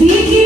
You.